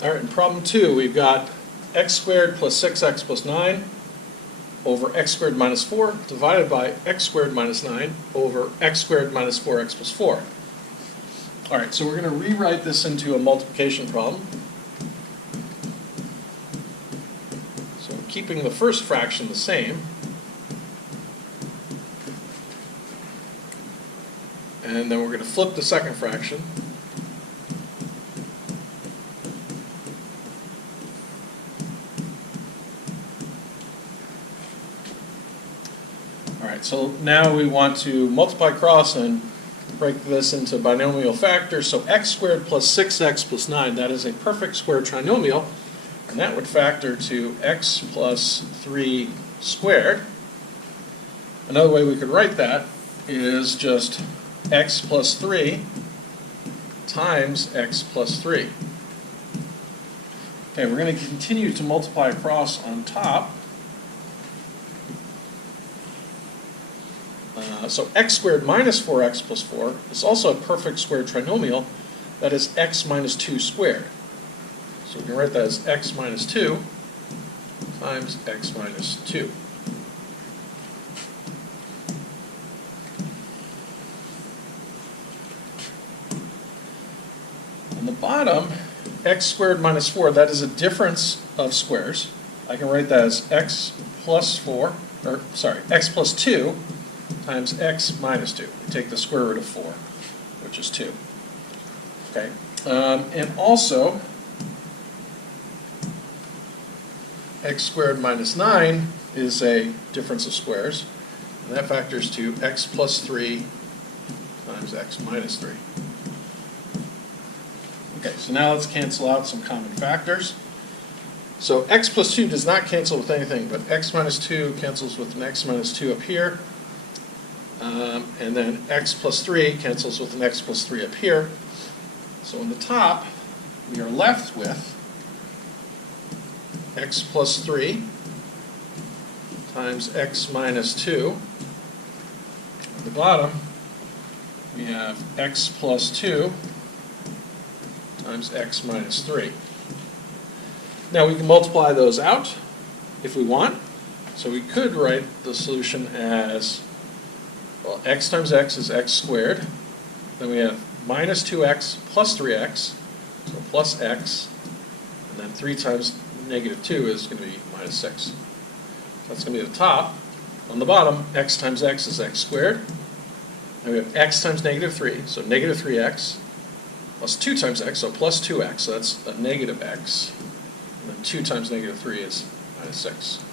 All right, in problem 2, we've got x squared plus 6x plus 9 over x squared minus 4 divided by x squared minus 9 over x squared minus 4x plus 4. All right, so we're going to rewrite this into a multiplication problem. So keeping the first fraction the same, and then we're going to flip the second fraction. All right, so now we want to multiply across and break this into binomial factors. So x squared plus 6x plus 9, that is a perfect square trinomial, and that would factor to x plus 3 squared. Another way we could write that is just x plus 3 times x plus 3. Okay, we're going to continue to multiply across on top. So x squared minus 4x plus 4 is also a perfect square trinomial. That is x minus 2 squared. So we can write that as x minus 2 times x minus 2. On the bottom, x squared minus 4, that is a difference of squares. I can write that as x plus 2 times x minus 2. We take the square root of 4, which is 2. Okay, and also x squared minus 9 is a difference of squares, and that factors to x plus 3 times x minus 3. Okay, so now let's cancel out some common factors. So x plus 2 does not cancel with anything, but x minus 2 cancels with an x minus 2 up here. And then x plus 3 cancels with an x plus 3 up here. So on the top, we are left with x plus 3 times x minus 2. At the bottom, we have x plus 2 times x minus 3. Now we can multiply those out if we want. So we could write the solution as, well, x times x is x squared. Then we have minus 2x plus 3x, so plus x. And then 3 times negative 2 is going to be minus 6. So that's going to be the top. On the bottom, x times x is x squared. And we have x times negative 3, so negative 3x, plus 2 times x, so plus 2x, so that's a negative x. And then 2 times negative 3 is minus 6.